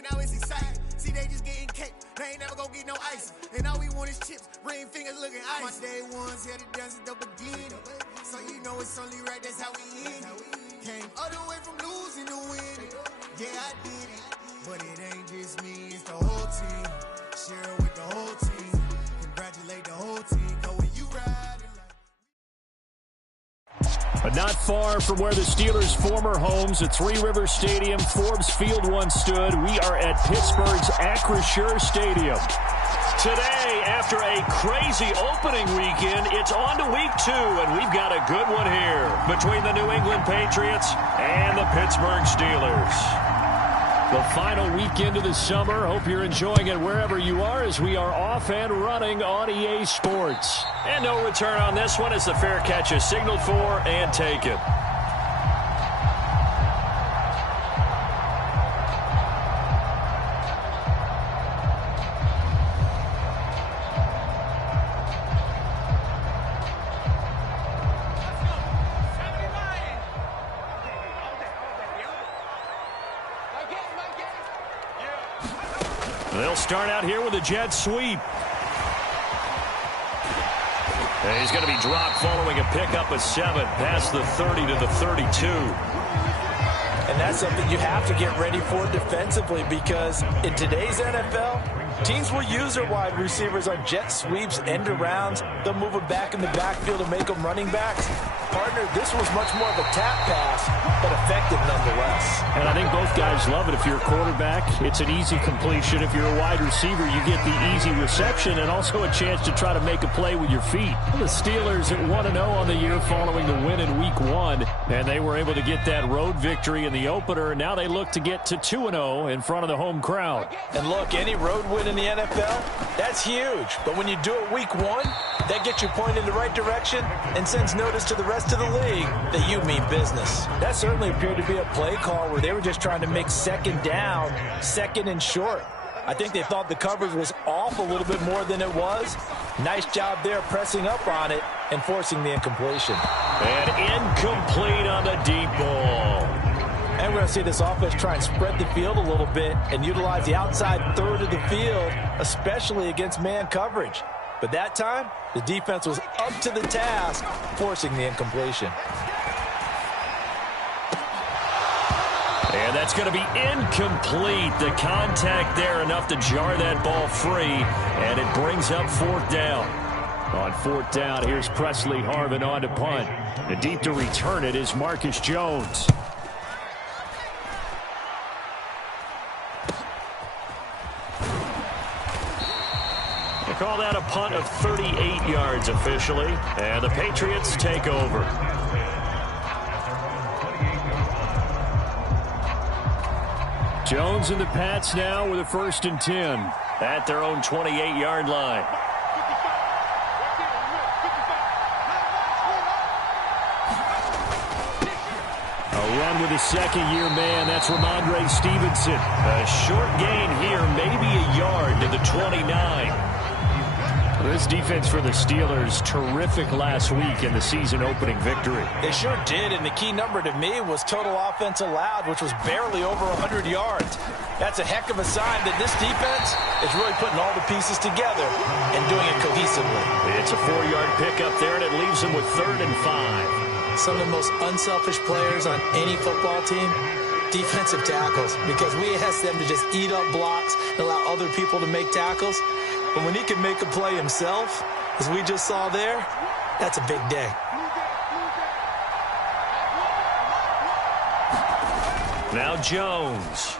and now it's exciting. See, they just getting cake, they ain't never gonna get no ice. And all we want is chips, ring fingers looking ice. My day ones here to dance at the beginning. So you know it's only right, that's how we end it. Came all the way from losing to winning. Yeah, I did it, but it ain't just me, it's the whole team. Share it with the whole team. Congratulate the whole team, go when you ride. But not far from where the Steelers' former homes at Three Rivers Stadium, Forbes Field once stood, we are at Pittsburgh's Acrisure Stadium. Today, after a crazy opening weekend, it's on to week 2, and we've got a good one here between the New England Patriots and the Pittsburgh Steelers. The final weekend of the summer. Hope you're enjoying it wherever you are as we are off and running on EA Sports. And no return on this one as the fair catch is signaled for and taken. They'll start out here with a jet sweep. And he's going to be dropped following a pickup of 7 past the 30 to the 32. And that's something you have to get ready for defensively because in today's NFL, teams will use their wide receivers on jet sweeps, end arounds. They'll move them back in the backfield and make them running backs. Partner, this was much more of a tap pass, but effective nonetheless. And I think both guys love it. If you're a quarterback, it's an easy completion. If you're a wide receiver, you get the easy reception and also a chance to try to make a play with your feet. The Steelers at 1-0 on the year following the win in Week 1, and they were able to get that road victory in the opener. Now they look to get to 2-0 in front of the home crowd. And look, any road win in the NFL, that's huge. But when you do it Week 1, that gets you pointed in the right direction and sends notice to the rest of the league that you mean business. That certainly appeared to be a play call where they were just trying to make second down, second and short. I think they thought the coverage was off a little bit more than it was. Nice job there pressing up on it and forcing the incompletion. And incomplete on the deep ball. And we're going to see this offense try and spread the field a little bit and utilize the outside third of the field, especially against man coverage. But that time, the defense was up to the task, forcing the incompletion. And that's going to be incomplete. The contact there enough to jar that ball free, and it brings up 4th down. On 4th down, here's Presley Harvin on to punt. And deep to return it is Marcus Jones. They call that a punt of 38 yards officially, and the Patriots take over. Jones and the Pats now with a 1st and 10 at their own 28-yard line. A run with a second-year man, that's Ramondre Stevenson. A short gain here, maybe a yard to the 29. This defense for the Steelers, terrific last week in the season-opening victory. They sure did, and the key number to me was total offense allowed, which was barely over 100 yards. That's a heck of a sign that this defense is really putting all the pieces together and doing it cohesively. It's a 4-yard pickup there, and it leaves them with 3rd and 5. Some of the most unselfish players on any football team, defensive tackles, because we ask them to just eat up blocks and allow other people to make tackles. But when he can make a play himself, as we just saw there, that's a big day. Now Jones.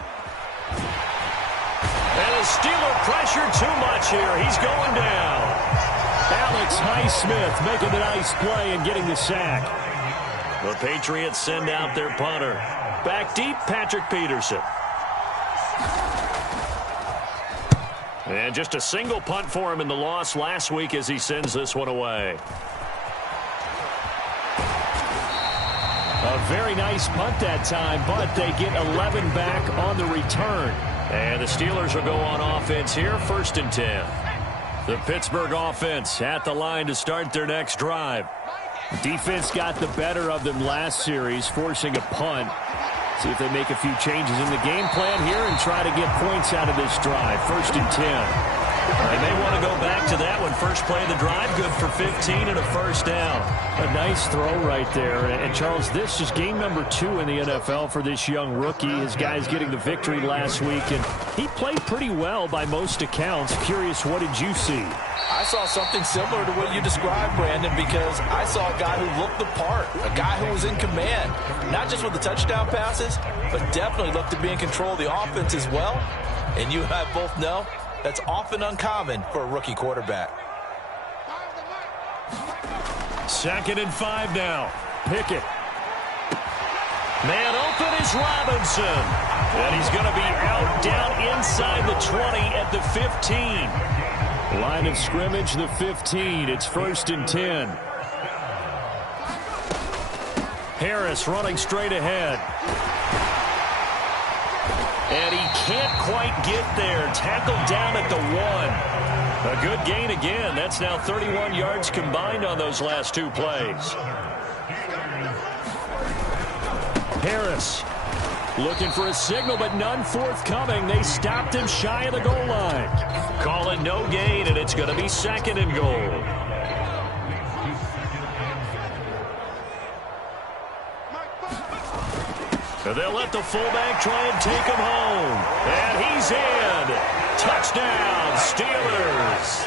And the Steeler pressure too much here. He's going down. Alex Highsmith making the nice play and getting the sack. The Patriots send out their punter. Back deep, Patrick Peterson. And just a single punt for him in the loss last week as he sends this one away. A very nice punt that time, but they get 11 back on the return. And the Steelers will go on offense here, 1st and 10. The Pittsburgh offense at the line to start their next drive. Defense got the better of them last series, forcing a punt. See if they make a few changes in the game plan here and try to get points out of this drive. 1st and 10. They may want to go back to that one. First play of the drive, good for 15 and a first down. A nice throw right there. And, Charles, this is game number 2 in the NFL for this young rookie. His guys getting the victory last week, and he played pretty well by most accounts. Curious, what did you see? I saw something similar to what you described, Brandon, because I saw a guy who looked the part, a guy who was in command, not just with the touchdown passes, but definitely looked to be in control of the offense as well. And you and I both know that's often uncommon for a rookie quarterback. 2nd and 5 now. Pickett. Man open is Robinson. And he's going to be out down inside the 20 at the 15. Line of scrimmage, the 15. It's 1st and 10. Harris running straight ahead. And he can't quite get there. Tackled down at the 1. A good gain again. That's now 31 yards combined on those last 2 plays. Harris looking for a signal, but none forthcoming. They stopped him shy of the goal line. Call it no gain, and it's going to be 2nd and goal. They'll let the fullback try and take him home. And he's in. Touchdown, Steelers.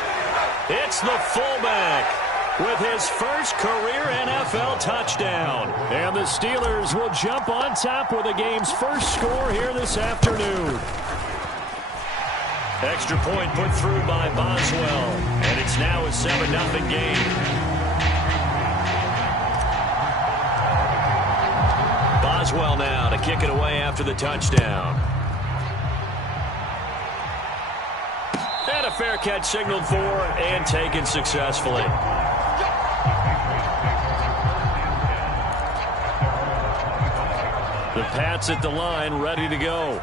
It's the fullback with his first career NFL touchdown. And the Steelers will jump on top with the game's first score here this afternoon. Extra point put through by Boswell. And it's now a 7-0 game. Boswell now to kick it away after the touchdown. And a fair catch signaled for and taken successfully. The Pats at the line, ready to go.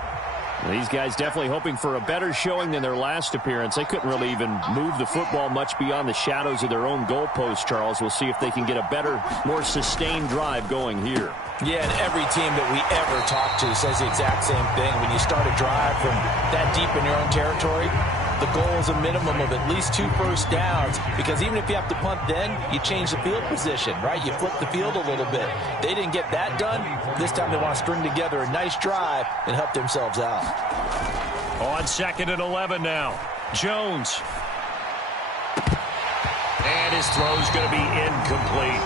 These guys definitely hoping for a better showing than their last appearance. They couldn't really even move the football much beyond the shadows of their own goalpost, Charles. We'll see if they can get a better, more sustained drive going here. Yeah, and every team that we ever talk to says the exact same thing. When you start a drive from that deep in your own territory, the goal is a minimum of at least 2 first downs, because even if you have to punt then, you change the field position, right? You flip the field a little bit. They didn't get that done. This time they want to string together a nice drive and help themselves out. On 2nd and 11 now. Jones. And his throw's going to be incomplete.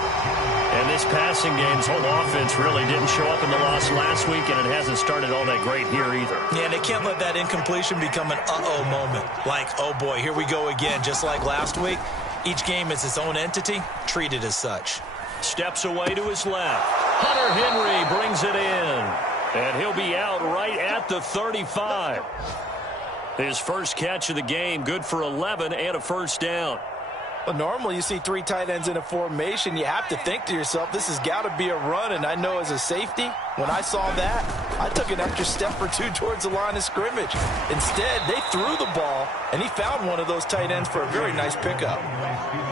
And this passing game's whole offense really didn't show up in the loss last week, and it hasn't started all that great here either. Yeah, and they can't let that incompletion become an uh-oh moment. Like, oh boy, here we go again, just like last week. Each game is its own entity, treated as such. Steps away to his left. Hunter Henry brings it in. And he'll be out right at the 35. His first catch of the game, good for 11 and a first down. Well, normally you see 3 tight ends in a formation. You have to think to yourself, this has got to be a run. And I know as a safety, when I saw that, I took an extra step or 2 towards the line of scrimmage. Instead, they threw the ball, and he found one of those tight ends for a very nice pickup.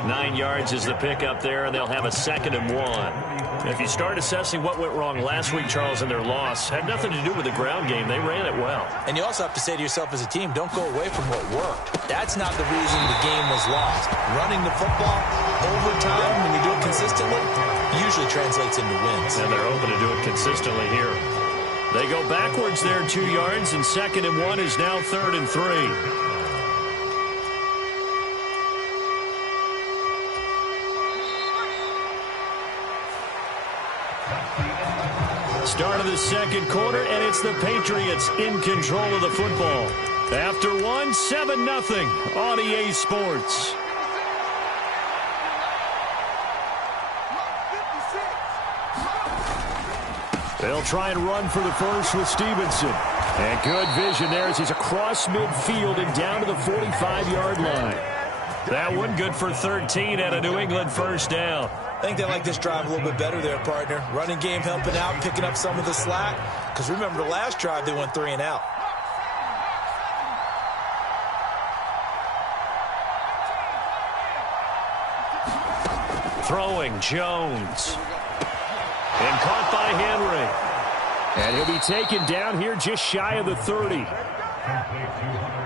9 yards is the pickup there, and they'll have a 2nd and 1. If you start assessing what went wrong last week, Charles, in their loss, had nothing to do with the ground game. They ran it well. And you also have to say to yourself as a team, don't go away from what worked. That's not the reason the game was lost. Running the football over time, when you do it consistently, usually translates into wins. And they're hoping to do it consistently here. They go backwards there 2 yards, and 2nd and 1 is now 3rd and 3. Start of the second quarter, and it's the Patriots in control of the football. After 7-0 on EA Sports. They'll try and run for the first with Stevenson. And good vision there as he's across midfield and down to the 45-yard line. That one good for 13 and a New England first down. I think they like this drive a little bit better there, partner. Running game helping out, picking up some of the slack. Because remember, the last drive they went 3 and out. Throwing Jones. And caught by Henry. And he'll be taken down here just shy of the 30.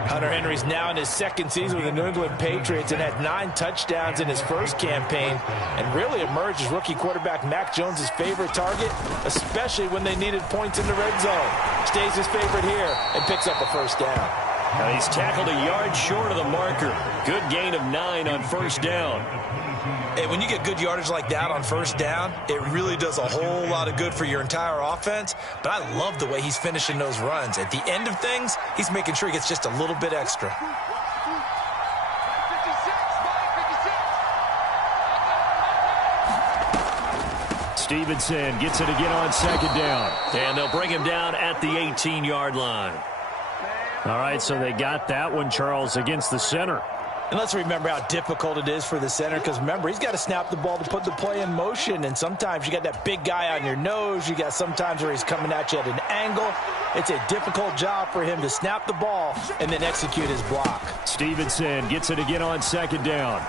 Hunter Henry's now in his second season with the New England Patriots and had 9 touchdowns in his first campaign and really emerged as rookie quarterback Mac Jones' favorite target, especially when they needed points in the red zone. Stays his favorite here and picks up a first down. Now he's tackled a yard short of the marker. Good gain of 9 on first down. Hey, when you get good yardage like that on first down, it really does a whole lot of good for your entire offense. But I love the way he's finishing those runs. At the end of things, he's making sure he gets just a little bit extra. Stevenson gets it again on second down. And they'll bring him down at the 18-yard line. All right, so they got that one, Charles, against the center. And let's remember how difficult it is for the center, because remember, he's got to snap the ball to put the play in motion, and sometimes you got that big guy on your nose. You got sometimes where he's coming at you at an angle. It's a difficult job for him to snap the ball and then execute his block. Stevenson gets it again on second down.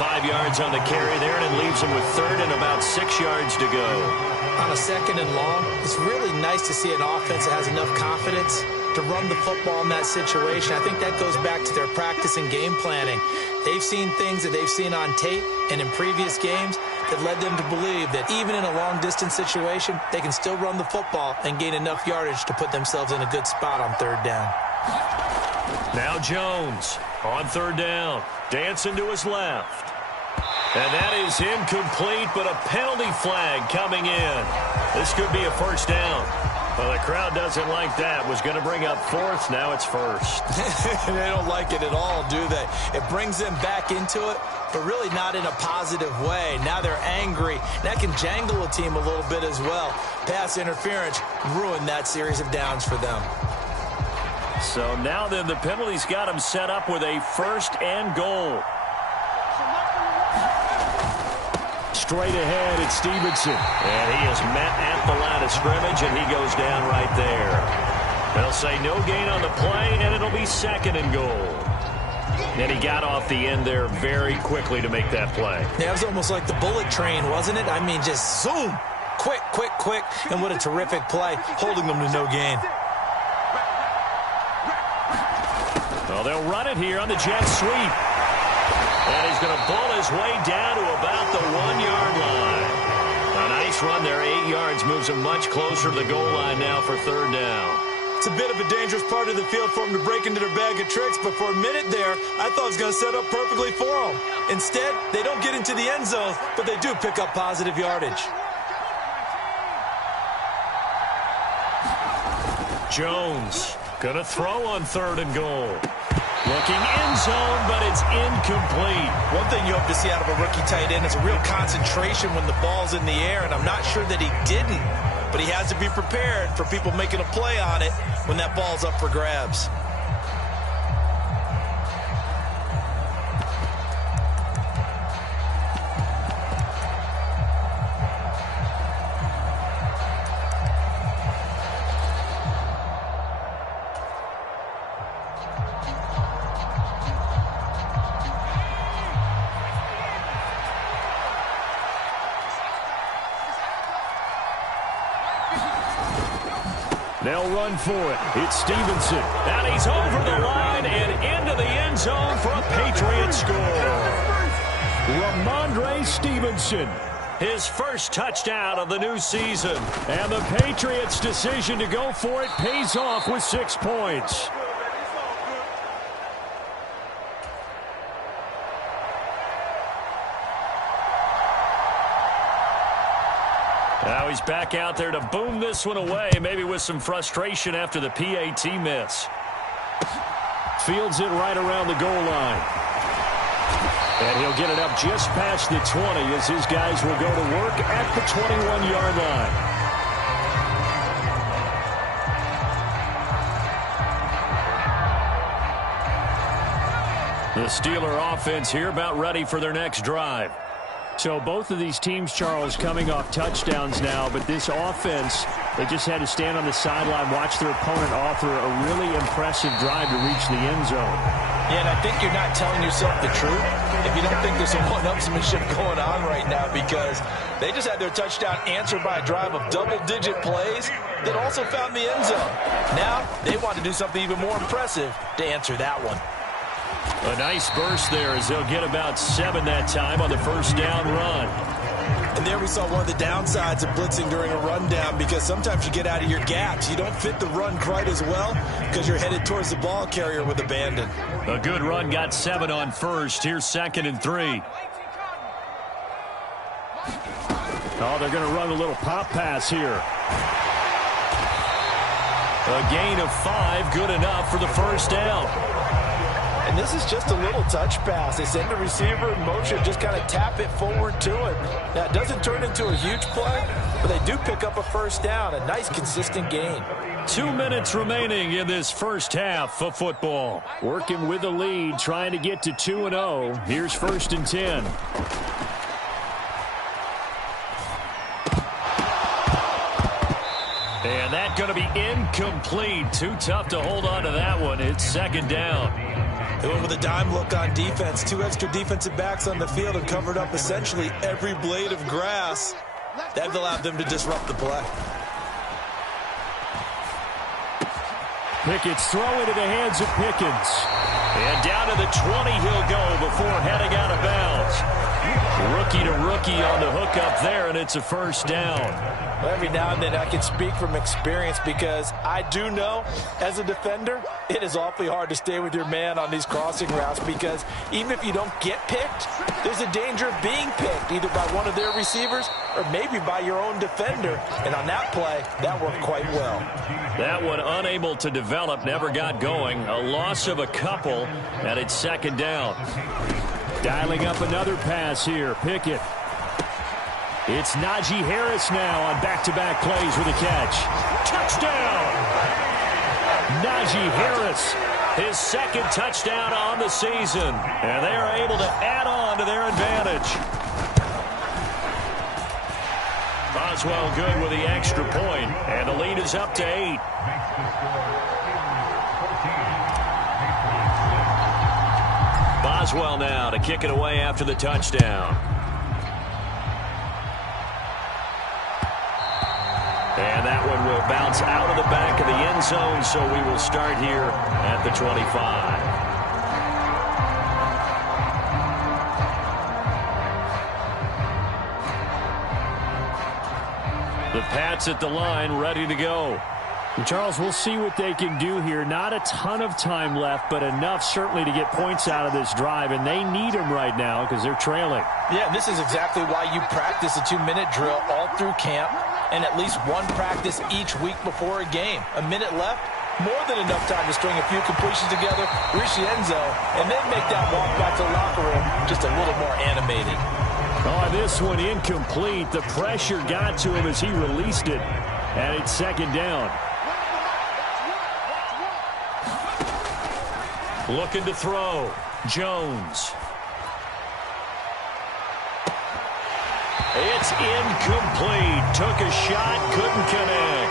5 yards on the carry there, and it leaves him with third and about 6 yards to go. On a second and long, it's really nice to see an offense that has enough confidence to run the football in that situation. I think that goes back to their practice and game planning. They've seen things that they've seen on tape and in previous games that led them to believe that even in a long-distance situation, they can still run the football and gain enough yardage to put themselves in a good spot on third down. Now Jones on third down, dancing to his left. And that is incomplete, but a penalty flag coming in. This could be a first down. Well, the crowd doesn't like that. Was going to bring up fourth. Now it's first. They don't like it at all, do they? It brings them back into it, but really not in a positive way. Now they're angry. That can jangle a team a little bit as well. Pass interference ruined that series of downs for them. So now then the penalty's got them set up with a first and goal. Straight ahead, it's Stevenson. And he is met at the line of scrimmage, and he goes down right there. They'll say no gain on the play, and it'll be second and goal. And he got off the end there very quickly to make that play. Yeah, it was almost like the bullet train, wasn't it? I mean, just zoom. Quick, quick, quick. And what a terrific play, holding them to no gain. Well, they'll run it here on the jet sweep. And he's going to bull his way down to about the 1-yard line. A nice run there, 8 yards, moves him much closer to the goal line now for third down. It's a bit of a dangerous part of the field for him to break into their bag of tricks, but for a minute there, I thought it was going to set up perfectly for him. Instead, they don't get into the end zone, but they do pick up positive yardage. Jones going to throw on third and goal. Looking end zone, but it's incomplete. One thing you hope to see out of a rookie tight end is a real concentration when the ball's in the air, and I'm not sure that he didn't, but he has to be prepared for people making a play on it when that ball's up for grabs. They'll run for it. It's Stevenson. And he's over the line and into the end zone for a Patriots score. Ramondre Stevenson, his first touchdown of the new season. And the Patriots' decision to go for it pays off with 6 points. Now he's back out there to boom this one away, maybe with some frustration after the PAT miss. Fields it right around the goal line. And he'll get it up just past the 20 as his guys will go to work at the 21-yard line. The Steeler offense here about ready for their next drive. So both of these teams, Charles, coming off touchdowns now, but this offense They just had to stand on the sideline, watch their opponent author a really impressive drive to reach the end zone. Yeah, and I think you're not telling yourself the truth if you don't think there's some one-upsmanship going on right now, because they just had their touchdown answered by a drive of double-digit plays that also found the end zone. Now they want to do something even more impressive to answer that one. A nice burst there as they'll get about 7 that time on the first down run. And there we saw one of the downsides of blitzing during a rundown, because sometimes you get out of your gaps. You don't fit the run quite as well because you're headed towards the ball carrier with abandon. A good run got 7 on first. Here's 2nd and 3. Oh, they're going to run a little pop pass here. A gain of 5, good enough for the first down. And this is just a little touch pass. They send the receiver in motion, just kind of tap it forward to it. Now, it doesn't turn into a huge play, but they do pick up a first down, a nice, consistent gain. 2 minutes remaining in this first half of football. Working with the lead, trying to get to 2-0. Here's 1st and 10. And that's going to be incomplete. Too tough to hold on to that one. It's 2nd down. They went with a dime look on defense. 2 extra defensive backs on the field and covered up essentially every blade of grass. That allowed them to disrupt the play. Pickett's throw into the hands of Pickens. And down to the 20 he'll go before heading out of bounds. Rookie to rookie on the hook up there, and it's a first down. Well, every now and then I can speak from experience, because I do know as a defender it is awfully hard to stay with your man on these crossing routes, because even if you don't get picked, there's a danger of being picked either by one of their receivers or maybe by your own defender. And on that play, that worked quite well. That one unable to develop, never got going. A loss of a couple, and it's 2nd down. Dialing up another pass here. Pickett. It's Najee Harris now on back-to-back plays with a catch. Touchdown! Najee Harris, his 2nd touchdown on the season. And they are able to add on to their advantage. Boswell good with the extra point, and the lead is up to 8. Boswell now to kick it away after the touchdown. And that one will bounce out of the back of the end zone, so we will start here at the 25. The Pats at the line, ready to go. And Charles, we'll see what they can do here. Not a ton of time left, but enough certainly to get points out of this drive, and they need them right now because they're trailing. Yeah, this is exactly why you practice a 2-minute drill all through camp, and at least one practice each week before a game. A minute left, more than enough time to string a few completions together, reach the end zone, and then make that walk back to the locker room just a little more animated. Oh, this one incomplete. The pressure got to him as he released it, and it's 2nd down. Looking to throw. Jones. It's incomplete. Took a shot, couldn't connect.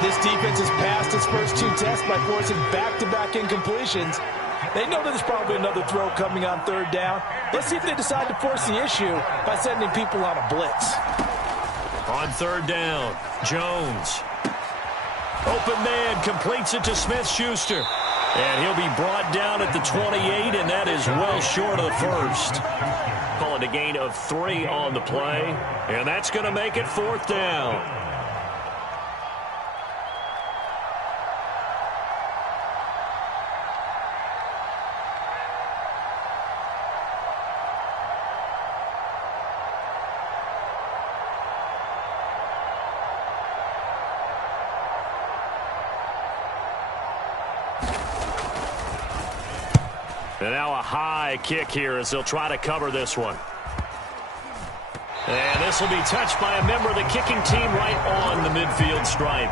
This defense has passed its first 2 tests by forcing back-to-back incompletions. They know there's probably another throw coming on 3rd down. Let's see if they decide to force the issue by sending people on a blitz. On 3rd down, Jones. Open man, completes it to Smith-Schuster. And he'll be brought down at the 28, and that is well short of the first. Calling a gain of 3 on the play, and that's going to make it 4th down. And now a high kick here as they'll try to cover this one. And this will be touched by a member of the kicking team right on the midfield stripe.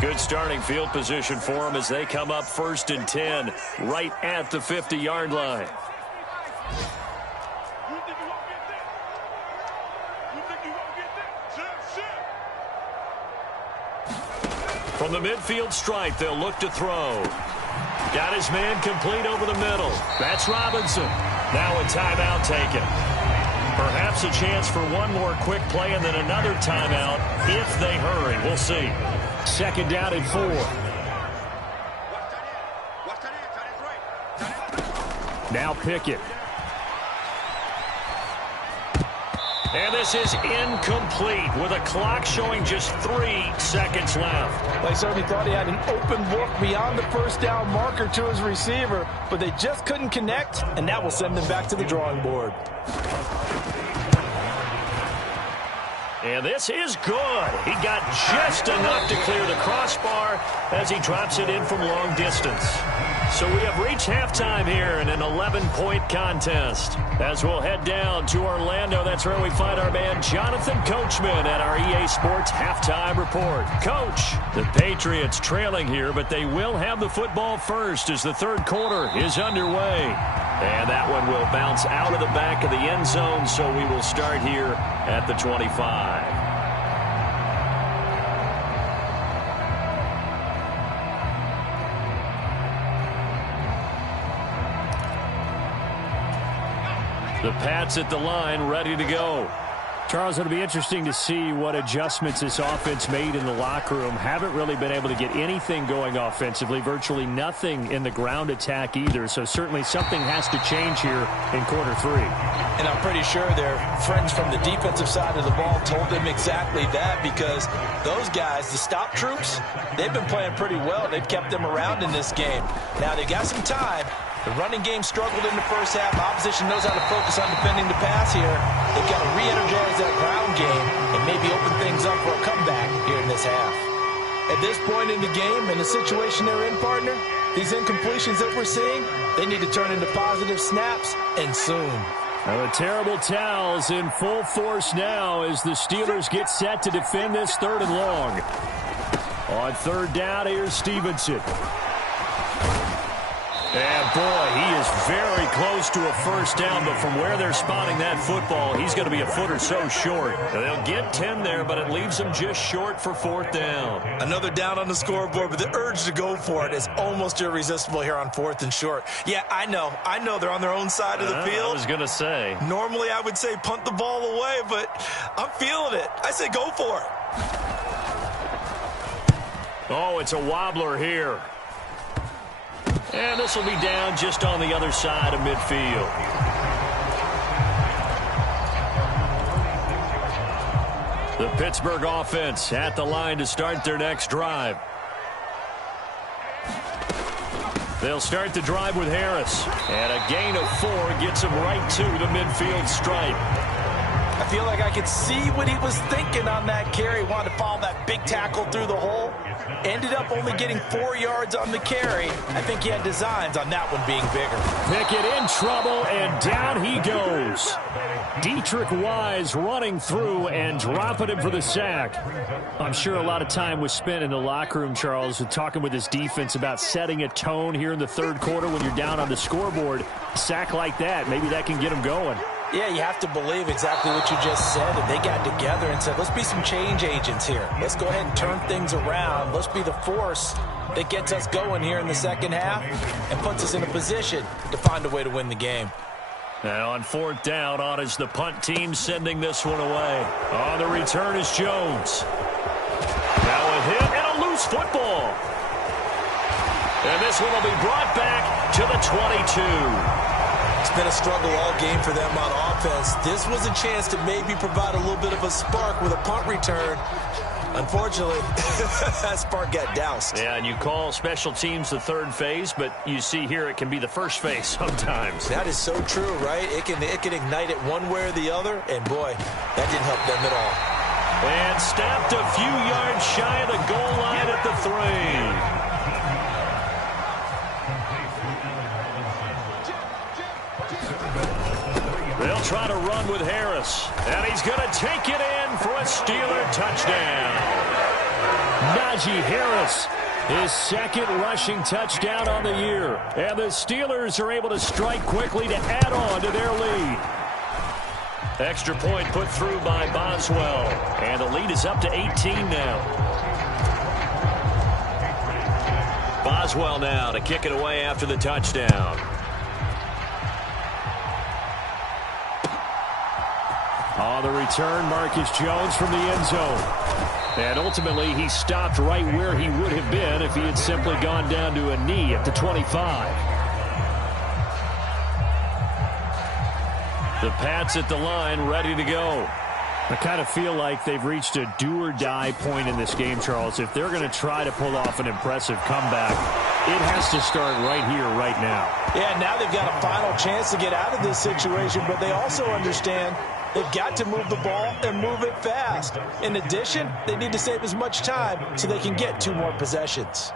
Good starting field position for them as they come up 1st and 10 right at the 50-yard line. From the midfield stripe, they'll look to throw. Got his man complete over the middle. That's Robinson. Now a timeout taken. Perhaps a chance for one more quick play and then another timeout if they hurry. We'll see. Second down and 4. Now Pickett. And this is incomplete with a clock showing just 3 seconds left. They certainly thought he had an open look beyond the first down marker to his receiver, but they just couldn't connect, and that will send them back to the drawing board. And this is good. He got just enough to clear the crossbar as he drops it in from long distance. So we have reached halftime here in an 11-point contest. As we'll head down to Orlando, that's where we find our man Jonathan Coachman at our EA Sports Halftime Report. Coach, the Patriots trailing here, but they will have the football first as the third quarter is underway. And that one will bounce out of the back of the end zone, so we will start here at the 25. The Pats at the line, ready to go. Charles, it'll be interesting to see what adjustments this offense made in the locker room. Haven't really been able to get anything going offensively, virtually nothing in the ground attack either. So certainly something has to change here in quarter 3. And I'm pretty sure their friends from the defensive side of the ball told them exactly that, because those guys, the stop troops, they've been playing pretty well. They've kept them around in this game. Now they got some time. The running game struggled in the first half. Opposition knows how to focus on defending the pass here. They've got to re-energize that ground game and maybe open things up for a comeback here in this half. At this point in the game, in the situation they're in, partner, these incompletions that we're seeing, they need to turn into positive snaps, and soon. Now the terrible towels in full force now as the Steelers get set to defend this 3rd and long. On 3rd down, here's Stevenson. And, boy, he is very close to a first down, but from where they're spotting that football, he's going to be a foot or so short. They'll get 10 there, but it leaves them just short for 4th down. Another down on the scoreboard, but the urge to go for it is almost irresistible here on 4th and short. Yeah, I know they're on their own side of the field. I was going to say. Normally, I would say punt the ball away, but I'm feeling it. I say go for it. Oh, it's a wobbler here. And this will be down just on the other side of midfield. The Pittsburgh offense at the line to start their next drive. They'll start the drive with Harris. And a gain of 4 gets him right to the midfield stripe. I feel like I could see what he was thinking on that carry. Wanted to follow that big tackle through the hole. Ended up only getting 4 yards on the carry. I think he had designs on that one being bigger. Pickett in trouble, and down he goes. Dietrich Wise running through and dropping him for the sack. I'm sure a lot of time was spent in the locker room, Charles, talking with his defense about setting a tone here in the 3rd quarter when you're down on the scoreboard. A sack like that, maybe that can get him going. Yeah, you have to believe exactly what you just said. And they got together and said, let's be some change agents here. Let's go ahead and turn things around. Let's be the force that gets us going here in the second half and puts us in a position to find a way to win the game. Now on 4th down, on is the punt team sending this one away. On the return is Jones. Now a hit and a loose football. And this one will be brought back to the 22. It's been a struggle all game for them on offense. This was a chance to maybe provide a little bit of a spark with a punt return. Unfortunately, that spark got doused. Yeah, and you call special teams the 3rd phase, but you see here it can be the 1st phase sometimes. That is so true, right? It can ignite it one way or the other, and boy, that didn't help them at all. And snapped a few yards shy of the goal line at the 3. They'll try to run with Harris. And he's going to take it in for a Steeler touchdown. Najee Harris, his 2nd rushing touchdown on the year. And the Steelers are able to strike quickly to add on to their lead. Extra point put through by Boswell. And the lead is up to 18 now. Boswell now to kick it away after the touchdown. On the return, Marcus Jones from the end zone. And ultimately, he stopped right where he would have been if he had simply gone down to a knee at the 25. The Pats at the line, ready to go. I kind of feel like they've reached a do-or-die point in this game, Charles. If they're going to try to pull off an impressive comeback, it has to start right here, right now. Yeah, now they've got a final chance to get out of this situation, but they also understand they've got to move the ball and move it fast. In addition, they need to save as much time so they can get 2 more possessions.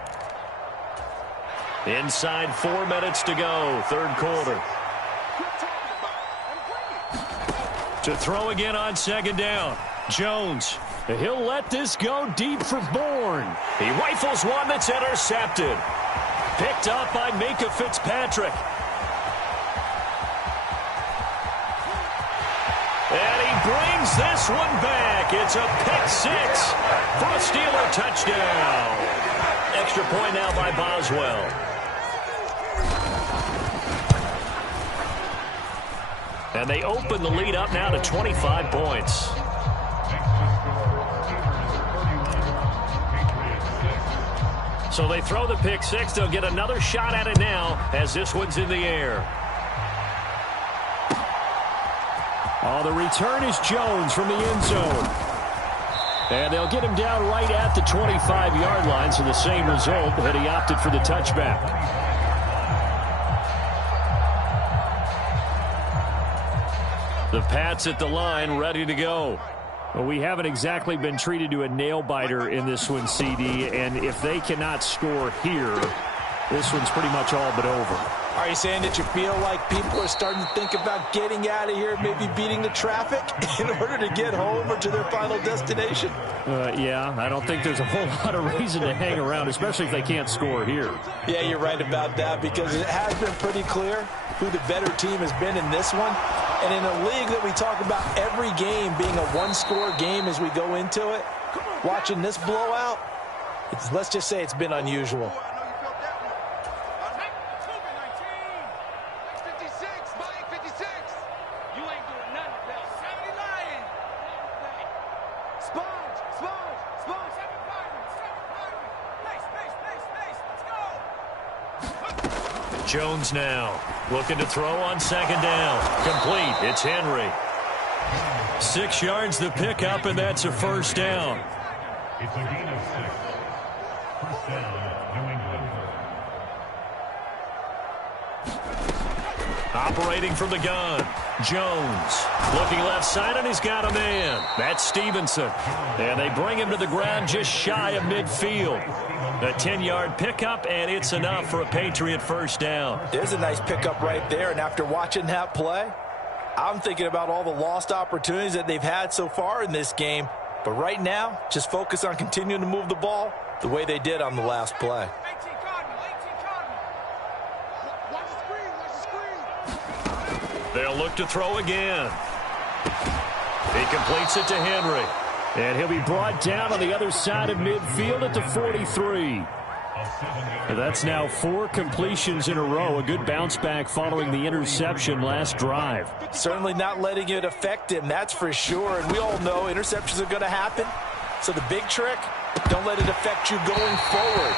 Inside 4 minutes to go, third quarter. To throw again on second down. Jones. He'll let this go deep for Bourne. He rifles one that's intercepted. Picked up by Minka Fitzpatrick. And he brings this one back. It's a pick 6 for a Steeler touchdown. Extra point now by Boswell. And they open the lead up now to 25 points. So they throw the pick 6. They'll get another shot at it now as this one's in the air. Oh, the return is Jones from the end zone. And they'll get him down right at the 25-yard line, so the same result, but he opted for the touchback. The Pats at the line, ready to go. Well, we haven't exactly been treated to a nail-biter in this one, CD, and if they cannot score here, this one's pretty much all but over. Are you saying that you feel like people are starting to think about getting out of here, maybe beating the traffic in order to get home or to their final destination? Yeah, I don't think there's a whole lot of reason to hang around, especially if they can't score here. Yeah, you're right about that, because it has been pretty clear who the better team has been in this one. And in a league that we talk about every game being a one-score game as we go into it, watching this blowout, let's just say it's been unusual. Jones now looking to throw on second down. Complete. It's Henry. 6 yards the pickup, and that's a first down. It's a gain of 6. First down, New England. Operating from the gun. Jones looking left side, and he's got a man. That's Stevenson. And they bring him to the ground just shy of midfield. A 10-yard pickup, and it's enough for a Patriot first down. There's a nice pickup right there, and after watching that play, I'm thinking about all the lost opportunities that they've had so far in this game. But right now, just focus on continuing to move the ball the way they did on the last play. They'll look to throw again. He completes it to Henry. And he'll be brought down on the other side of midfield at the 43. That's now 4 completions in a row. A good bounce back following the interception last drive. Certainly not letting it affect him, that's for sure. And we all know interceptions are going to happen. So the big trick, don't let it affect you going forward.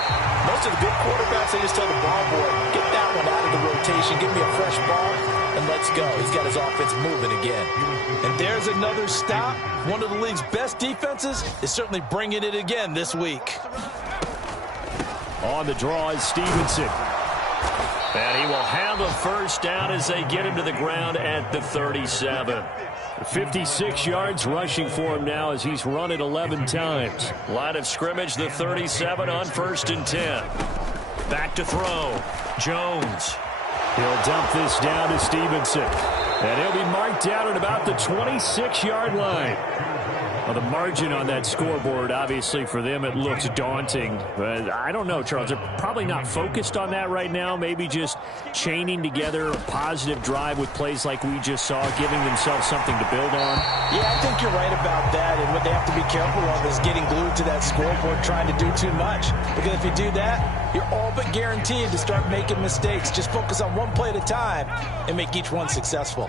Most of the good quarterbacks, they just tell the ball boy, get that one out of the rotation, give me a fresh ball, and let's go. He's got his offense moving again. And there's another stop. One of the league's best defenses is certainly bringing it again this week. On the draw is Stevenson. And he will have a first down as they get him to the ground at the 37. 56 yards rushing for him now as he's run it 11 times. Line of scrimmage, the 37 on 1st and 10. Back to throw. Jones. He'll dump this down to Stevenson. And he'll be marked down at about the 26-yard line. Well, the margin on that scoreboard, obviously, for them, it looks daunting. But I don't know, Charles. They're probably not focused on that right now. Maybe just chaining together a positive drive with plays like we just saw, giving themselves something to build on. Yeah, I think you're right about that. And what they have to be careful of is getting glued to that scoreboard, trying to do too much. Because if you do that, you're all but guaranteed to start making mistakes. Just focus on one play at a time and make each one successful.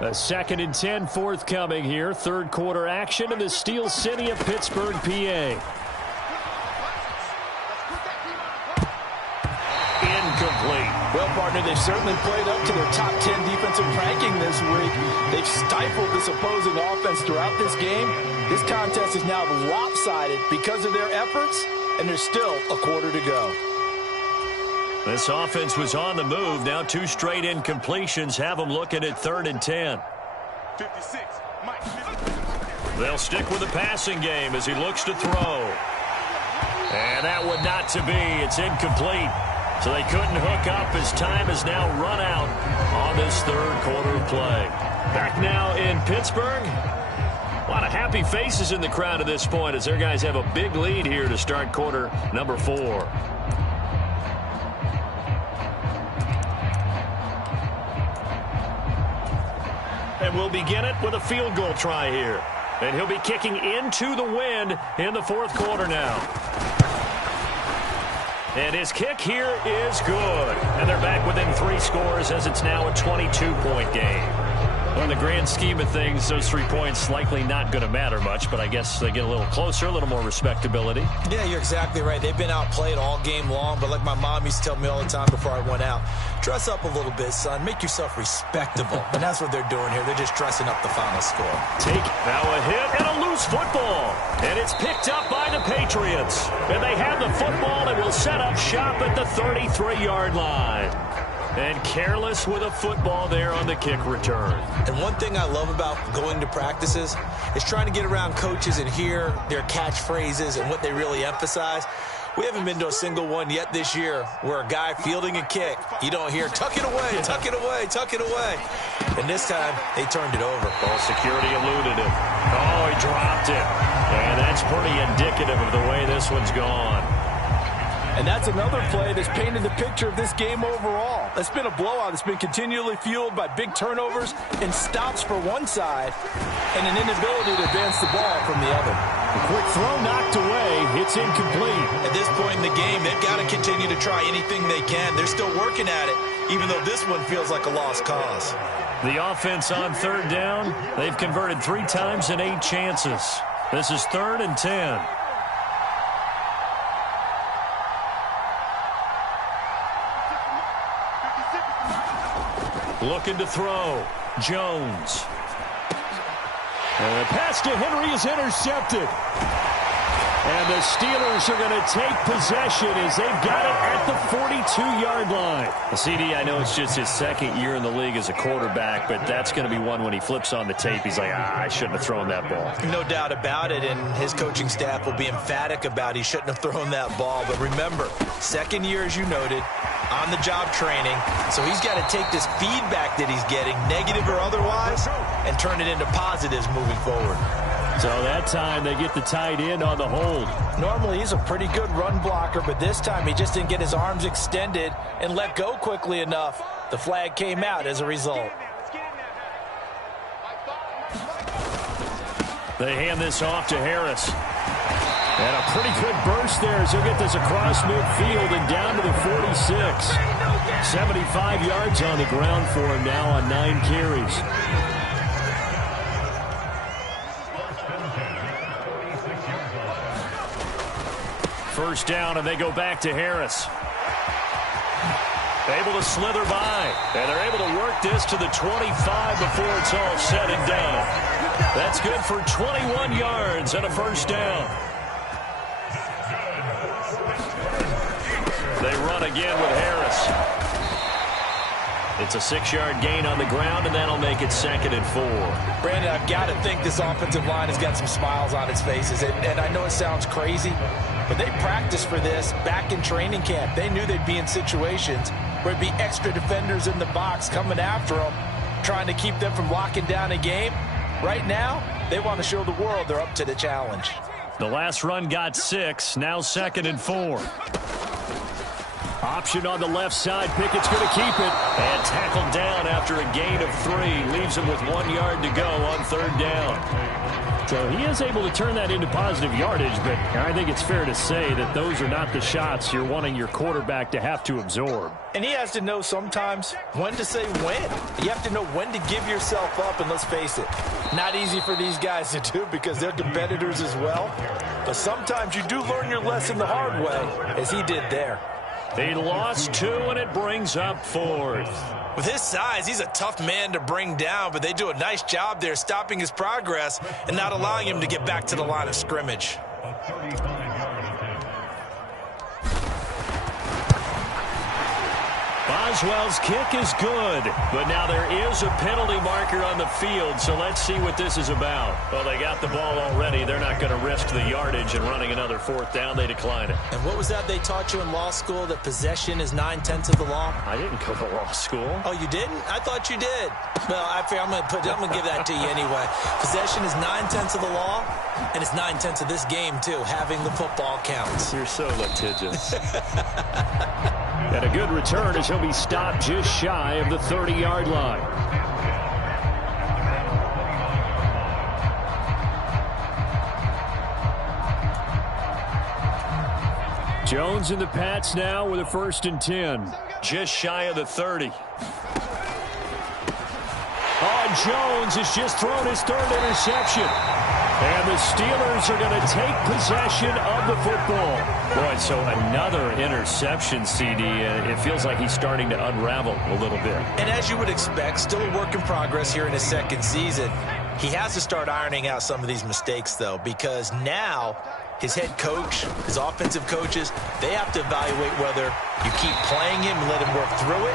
A 2nd and 10 forthcoming here. Third quarter action in the Steel City of Pittsburgh, PA. Incomplete. Well, partner, they've certainly played up to their top 10 defensive ranking this week. They've stifled this opposing offense throughout this game. This contest is now lopsided because of their efforts, and there's still a quarter to go. This offense was on the move. Now 2 straight incompletions have them looking at 3rd and 10. 56. They'll stick with the passing game as he looks to throw. And that would not to be. It's incomplete. So they couldn't hook up as time has now run out on this third quarter of play. Back now in Pittsburgh. A lot of happy faces in the crowd at this point as their guys have a big lead here to start quarter number 4. And we'll begin it with a field goal try here. And he'll be kicking into the wind in the fourth quarter now. And his kick here is good. And they're back within 3 scores as it's now a 22-point game. Well, in the grand scheme of things, those 3 points likely not going to matter much, but I guess they get a little closer, a little more respectability. Yeah, you're exactly right. They've been outplayed all game long, but like my mom used to tell me all the time before I went out, dress up a little bit, son. Make yourself respectable. And that's what they're doing here. They're just dressing up the final score. Now a hit and a loose football. And it's picked up by the Patriots. And they have the football and will set up shop at the 33-yard line. And careless with a football there on the kick return. And one thing I love about going to practices is trying to get around coaches and hear their catchphrases and what they really emphasize. We haven't been to a single one yet this year where a guy fielding a kick, you don't hear, tuck it away, tuck it away, tuck it away. And this time, they turned it over. Ball security eluded him. Oh, he dropped it. And that's pretty indicative of the way this one's gone. And that's another play that's painted the picture of this game overall. It's been a blowout. It's been continually fueled by big turnovers and stops for one side and an inability to advance the ball from the other. A quick throw knocked away. It's incomplete. At this point in the game, they've got to continue to try anything they can. They're still working at it, even though this one feels like a lost cause. The offense on third down, they've converted 3 times in 8 chances. This is 3rd and 10. Looking to throw. Jones. And the pass to Henry is intercepted. And the Steelers are going to take possession as they've got it at the 42-yard line. CD, I know it's just his 2nd year in the league as a quarterback, but that's going to be one when he flips on the tape. He's like, I shouldn't have thrown that ball. No doubt about it, and his coaching staff will be emphatic about he shouldn't have thrown that ball. But remember, 2nd year, as you noted, on-the-job training, so he's got to take this feedback that he's getting, negative or otherwise, and turn it into positives moving forward. So that time they get the tight end on the hold. Normally he's a pretty good run blocker, but this time he just didn't get his arms extended and let go quickly enough. The flag came out as a result. They hand this off to Harris. And a pretty good burst there as he'll get this across midfield and down to the 46. 75 yards on the ground for him now on 9 carries. First down, and they go back to Harris. Able to slither by, and they're able to work this to the 25 before it's all said and done. That's good for 21 yards and a first down. They run again with Harris. It's a 6-yard gain on the ground, and that'll make it 2nd and 4. Brandon, I've got to think this offensive line has got some smiles on its faces. And I know it sounds crazy, but they practiced for this back in training camp. They knew they'd be in situations where it'd be extra defenders in the box coming after them, trying to keep them from locking down a game. Right now, They want to show the world they're up to the challenge. The last run got 6, now 2nd and 4. Option on the left side. Pickett's going to keep it. And tackled down after a gain of 3. Leaves him with 1 yard to go on 3rd down. So he is able to turn that into positive yardage, but I think it's fair to say that those are not the shots you're wanting your quarterback to have to absorb. And he has to know sometimes when to say when. You have to know when to give yourself up, and let's face it, not easy for these guys to do because they're competitors as well. But sometimes you do learn your lesson the hard way, as he did there. He lost 2, and it brings up 4th. With his size, he's a tough man to bring down, but they do a nice job there stopping his progress and not allowing him to get back to the line of scrimmage. A 35-yard attempt. Boswell's kick is good, but now there is a penalty marker on the field, so let's see what this is about. Well, they got the ball already. They're not going to risk the yardage and running another 4th down. They decline it. And what was that they taught you in law school, that possession is 9/10 of the law? I didn't go to law school. Oh, you didn't? I thought you did. Well, I'm going to give that to you anyway. Possession is 9/10 of the law, and it's 9/10 of this game, too. Having the football counts. You're so litigious. And a good return as he'll be stopped just shy of the 30-yard line. Jones and the Pats now with a 1st and 10. Just shy of the 30. Jones has just thrown his 3rd interception. And the Steelers are going to take possession of the football. Boy, so another interception, CD. It feels like he's starting to unravel a little bit. And as you would expect, still a work in progress here in his 2nd season. He has to start ironing out some of these mistakes, though, because now his head coach, his offensive coaches, they have to evaluate whether you keep playing him and let him work through it,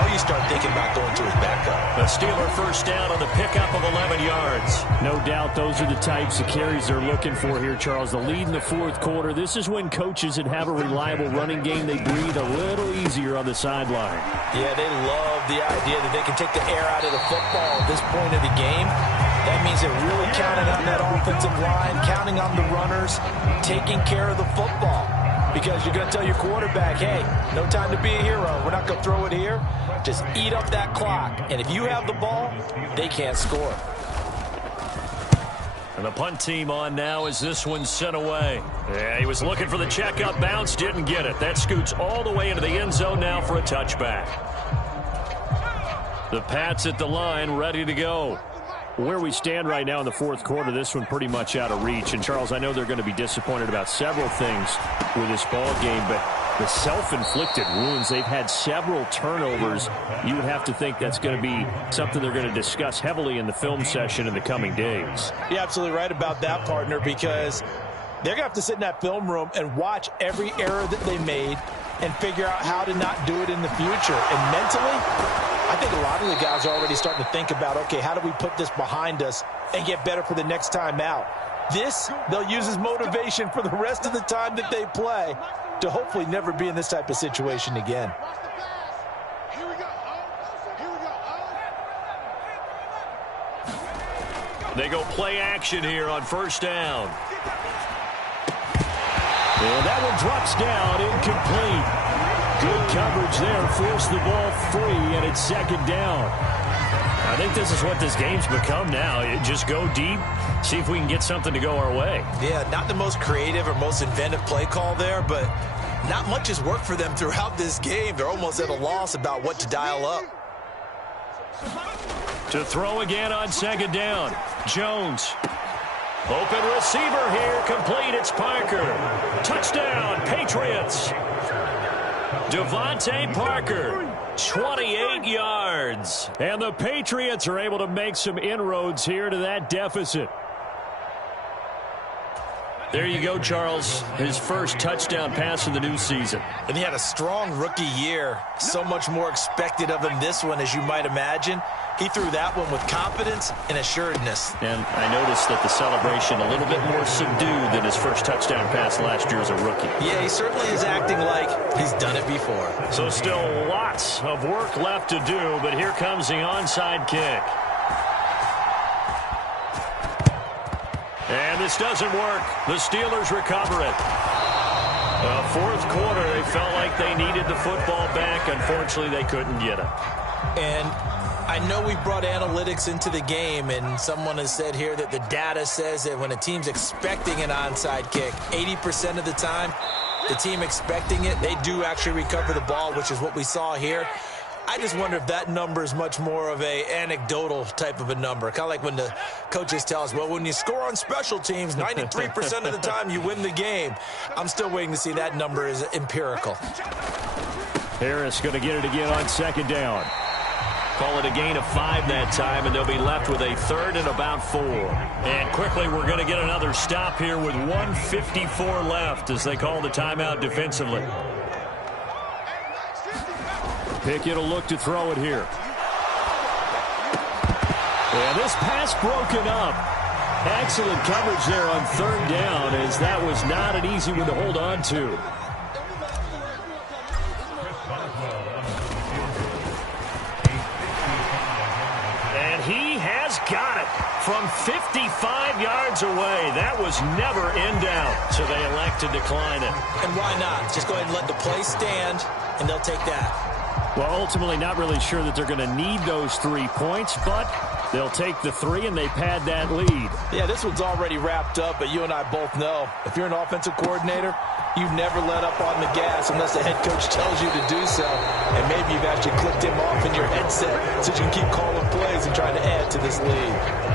or you start thinking about going to his backup. A Steeler 1st down on the pickup of 11 yards. No doubt those are the types of carries they're looking for here, Charles. The lead in the 4th quarter. This is when coaches that have a reliable running game, they breathe a little easier on the sideline. Yeah, they love the idea that they can take the air out of the football at this point of the game. That means they're really counting on that offensive line, counting on the runners, taking care of the football. Because you're going to tell your quarterback, hey, no time to be a hero. We're not going to throw it here. Just eat up that clock. And if you have the ball, they can't score. And the punt team on now as this one's sent away. Yeah, he was looking for the checkup bounce, didn't get it. That scoots all the way into the end zone now for a touchback. The Pats at the line, ready to go. Where we stand right now in the 4th quarter, this one pretty much out of reach. And, Charles, I know they're going to be disappointed about several things with this ball game, but the self-inflicted wounds, they've had several turnovers. You would have to think that's going to be something they're going to discuss heavily in the film session in the coming days. You're absolutely right about that, partner, because they're going to have to sit in that film room and watch every error that they made and figure out how to not do it in the future. And mentally, I think a lot of the guys are already starting to think about, okay, how do we put this behind us and get better for the next time out? This, they'll use as motivation for the rest of the time that they play to hopefully never be in this type of situation again. They go play action here on 1st down. And that one drops down, incomplete. Good coverage there, forced the ball free, and it's 2nd down. I think this is what this game's become now. Just go deep, see if we can get something to go our way. Yeah, not the most creative or most inventive play call there, but not much has worked for them throughout this game. They're almost at a loss about what to dial up. To throw again on 2nd down. Jones. Open receiver here, complete. It's Parker. Touchdown, Patriots. Devontae Parker, 28 yards. And the Patriots are able to make some inroads here to that deficit. There you go, Charles. His first touchdown pass of the new season. And he had a strong rookie year. So much more expected of him this one, as you might imagine. He threw that one with confidence and assuredness. And I noticed that the celebration a little bit more subdued than his first touchdown pass last year as a rookie. Yeah, he certainly is acting like he's done it before. So still lots of work left to do, but here comes the onside kick. And this doesn't work. The Steelers recover it. Fourth quarter, they felt like they needed the football back. Unfortunately, they couldn't get it. And I know we brought analytics into the game, and someone has said here that the data says that when a team's expecting an onside kick, 80% of the time, the team expecting it, they do actually recover the ball, which is what we saw here. I just wonder if that number is much more of a anecdotal type of a number. Kind of like when the coaches tell us, well, when you score on special teams, 93% of the time you win the game. I'm still waiting to see that number is empirical. Harris going to get it again on second down. Call it a gain of 5 that time, and they'll be left with a third and about 4. And quickly, we're going to get another stop here with 1:54 left as they call the timeout defensively. Pickett will look to throw it here. And this pass broken up. Excellent coverage there on third down, as that was not an easy one to hold on to. And he has got it from 55 yards away. That was never in doubt, so they elect to decline it. And why not? Just go ahead and let the play stand, and they'll take that. Well, ultimately not really sure that they're going to need those 3 points, but they'll take the 3 and they pad that lead. Yeah, this one's already wrapped up, but you and I both know if you're an offensive coordinator, you never let up on the gas unless the head coach tells you to do so. And maybe you've actually clicked him off in your headset so you can keep calling plays and trying to add to this lead.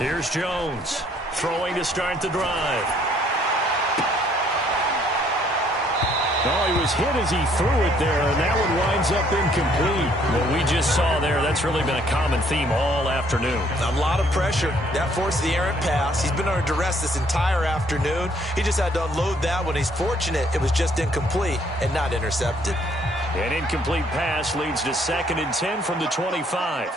Here's Jones, throwing to start the drive. Oh, he was hit as he threw it there, and that one winds up incomplete. What we just saw there, that's really been a common theme all afternoon. A lot of pressure. That forced the errant pass. He's been under duress this entire afternoon. He just had to unload that one. He's fortunate it was just incomplete and not intercepted. An incomplete pass leads to 2nd and 10 from the 25.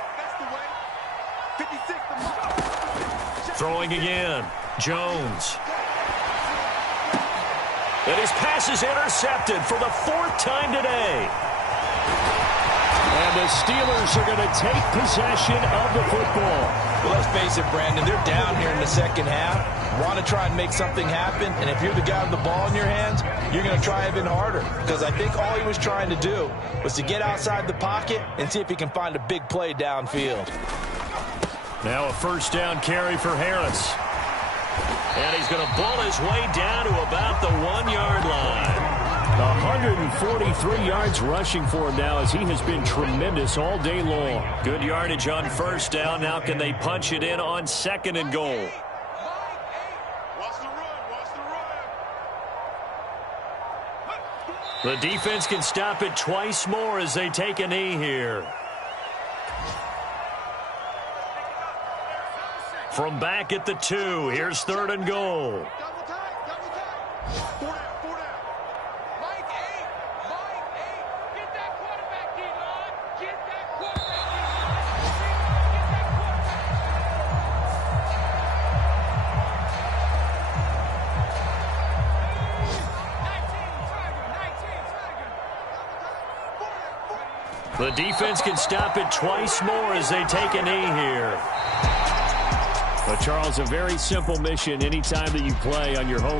Throwing again, Jones. And his pass is intercepted for the 4th time today. And the Steelers are going to take possession of the football. Well, let's face it, Brandon, they're down here in the second half. Want to try and make something happen, and if you're the guy with the ball in your hands, you're going to try even harder. Because I think all he was trying to do was to get outside the pocket and see if he can find a big play downfield. Now a first down carry for Harris. And he's going to bull his way down to about the 1-yard line. 143 yards rushing for him now, as he has been tremendous all day long. Good yardage on first down. Now can they punch it in on 2nd and goal? The defense can stop it twice more as they take a knee here. From back at the 2, here's 3rd and goal. The defense can stop it twice more as they take a knee here. But, Charles, a very simple mission anytime that you play on your home